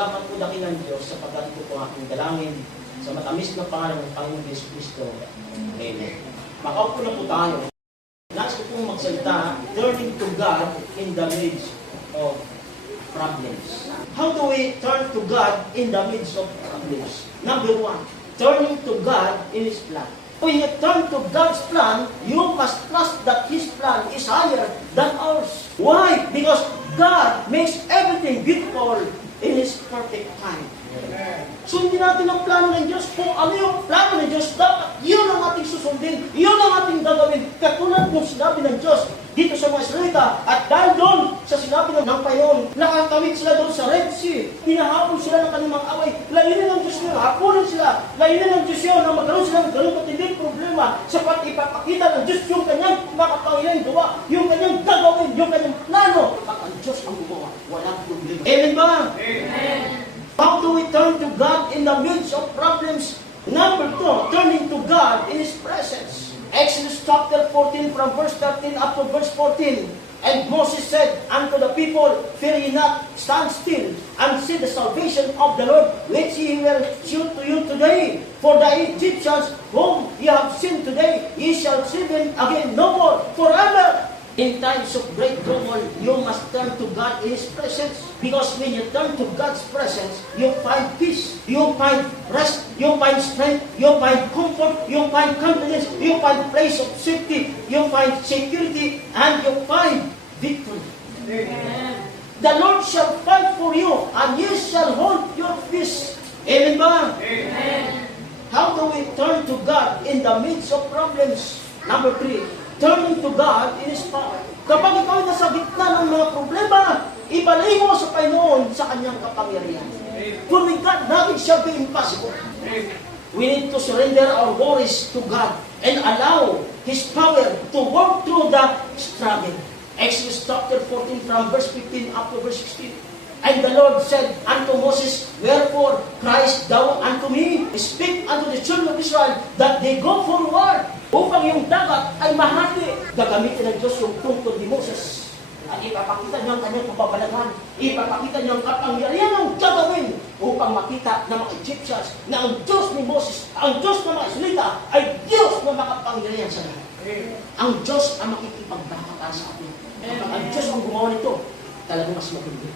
Salamat po dakilang Diyos sa pagdating po aking dalangin sa matamis na pangalan ng Panginoong Yesu Cristo. Amen. Makaupo na po tayo. Nais ko pong magsalita, turning to God in the midst of problems. How do we turn to God in the midst of problems? Number one, turning to God in His plan. When you turn to God's plan, you must trust that His plan is higher than ours. Why? Because God makes everything beautiful in His perfect time. Sundin natin ang plano ng Diyos. Kung ano yung plano ng Diyos, dapat yun ang ating susundin. Yun ang ating gagawin. Katulad ng sinabi ng Diyos dito sa mga Israelita. At dahil doon sa sinabi ng Panginoon, nakatawid sila doon sa Red Sea. Hinahabol sila ng kanilang away. Layunin ng Diyos nila. Hapunin sila. Layunin ng Diyos yun na magkaroon sila ng ganun katinding problema sapat ipapakita ng Diyos yung kanyang makapangyarihang gawa, yung kanyang gagawin, yung kanyang plano. Kapag ang Diyos ang gumawa, walang problema. Amen ba? Amen. How do we turn to God in the midst of problems? Number two, turning to God in His presence. Exodus chapter 14 from verse 13 up to verse 14. And Moses said unto the people, fear ye not, stand still, and see the salvation of the Lord, which He will shew to you today. For the Egyptians whom ye have seen today, ye shall see them again no more forever. In times of great trouble, you must turn to God in His presence. Because when you turn to God's presence, you find peace, you find rest, you find strength, you find comfort, you find confidence, you find place of safety, you find security, and you find victory. Amen. The Lord shall fight for you, and you shall hold your peace. Amen ba? Amen. How do we turn to God in the midst of problems? Number three, turning to God in His power. Kapag ikaw ay nasa gitna ng mga problema, ibalay mo sa Panginoon sa kanyang kapangyarihan. For with God, nothing shall be impossible. We need to surrender our worries to God and allow His power to work through the struggle. Exodus chapter 14 from verse 15 up to verse 16. And the Lord said unto Moses, wherefore criest thou unto me? Speak unto the children of Israel that they go forward, upang yung dagat ay mahati. Gagamitin ng Diyos yung tungkol ni Moses. At ipapakita niya ang kanyang kababalaghan. Ipapakita niya ang kapangyarihan ng gagawin upang makita ng mga Egyptians na ang Diyos ni Moses, ang Diyos ng mga Israelita ay Diyos na makapangyarihan sa lahat. Ang Diyos ang makikipagbaka para sa atin. Kapag ang Diyos ang gumawa nito, talagang mas matindi.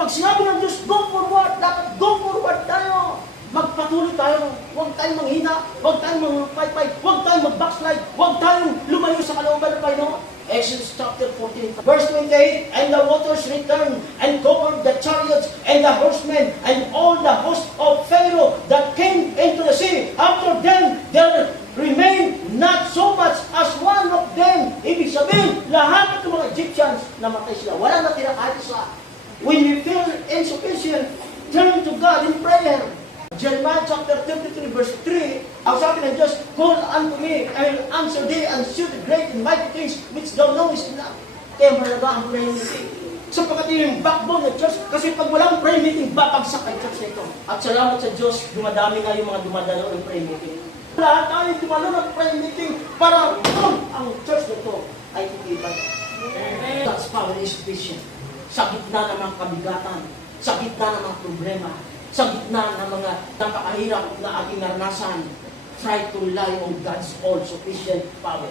Pag sinabi ng Diyos, go forward, dapat go forward tayo. Magpatuloy tayo. Huwag tayong manghina. Huwag tayong magpaypay. Huwag tayong mag-backslide. Huwag tayong lumayo sa kalooban ng Panginoon. Exodus chapter 14, verse 28, and the waters returned and covered the chariots and the horsemen and all the host of Pharaoh that came into the sea. After them, there remained not so much as one of them. Ibig sabihin, lahat ng mga Egyptians namatay sila. Wala natira kahit isa. When you feel insufficient, turn to God in prayer. Jeremiah chapter 33 verse 3, ang sabi ng Diyos, call unto me, I will answer thee and show the great and mighty things which thou knowest not. Kaya mahalaga ang prayer meeting. Sapagkat yung backbone ng Diyos, kasi pag walang prayer meeting, babagsak ang church nito. At salamat sa Diyos, dumadami nga yung mga dumadalo ng prayer meeting. Lahat tayo dumalo ng prayer meeting para ang church nito ay titibay. God's power is sufficient. Sa gitna ng mga kabigatan, sa gitna ng mga problema, sa gitna ng mga napakahirap na ating naranasan, try to rely on God's all-sufficient power.